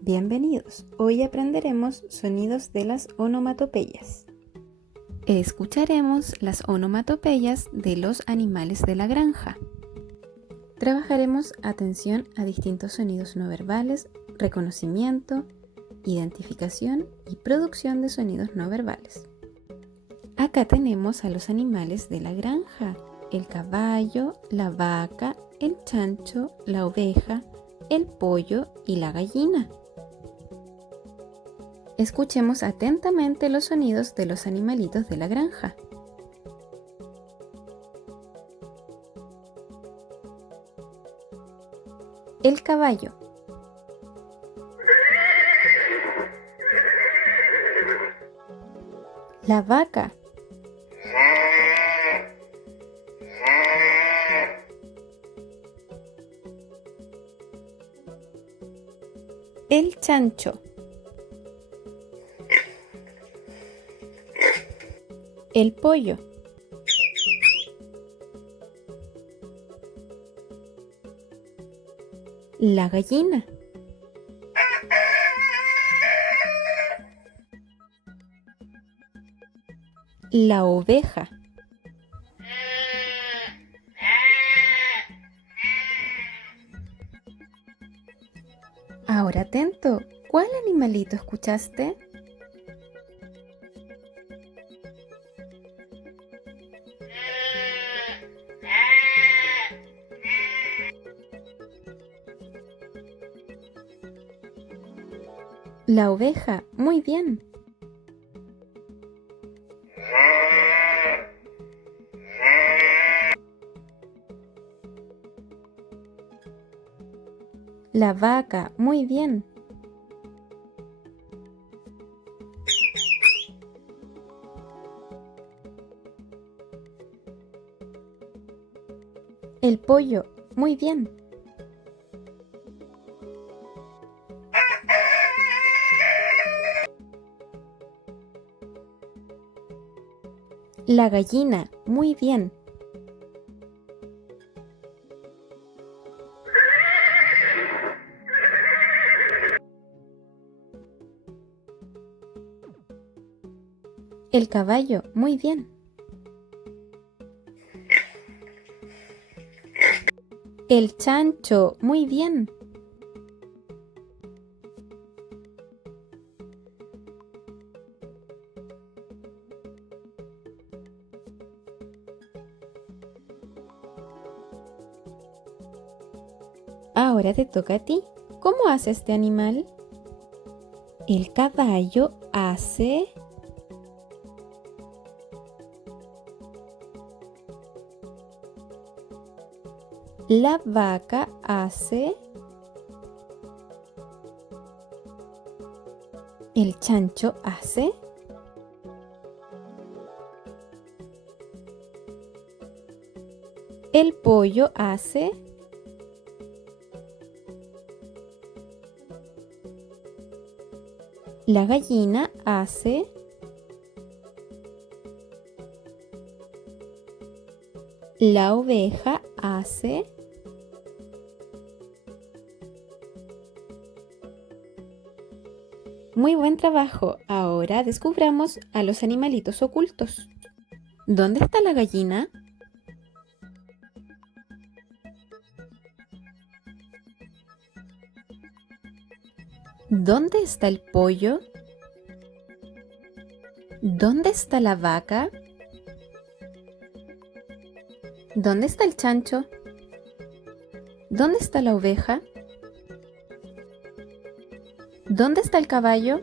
Bienvenidos, hoy aprenderemos sonidos de las onomatopeyas. Escucharemos las onomatopeyas de los animales de la granja. Trabajaremos atención a distintos sonidos no verbales, reconocimiento, identificación y producción de sonidos no verbales. Acá tenemos a los animales de la granja: el caballo, la vaca, el chancho, la oveja, el pollo y la gallina. Escuchemos atentamente los sonidos de los animalitos de la granja. El caballo. La vaca. El chancho. El pollo. La gallina. La oveja. Ahora atento, ¿cuál animalito escuchaste? La oveja, muy bien. La vaca, muy bien. El pollo, muy bien. La gallina, muy bien. El caballo, muy bien. El chancho, muy bien. Ahora te toca a ti. ¿Cómo hace este animal? El caballo hace... La vaca hace... El chancho hace... El pollo hace... La gallina hace... La oveja hace... Muy buen trabajo. Ahora descubramos a los animalitos ocultos. ¿Dónde está la gallina? ¿Dónde está el pollo? ¿Dónde está la vaca? ¿Dónde está el chancho? ¿Dónde está la oveja? ¿Dónde está el caballo?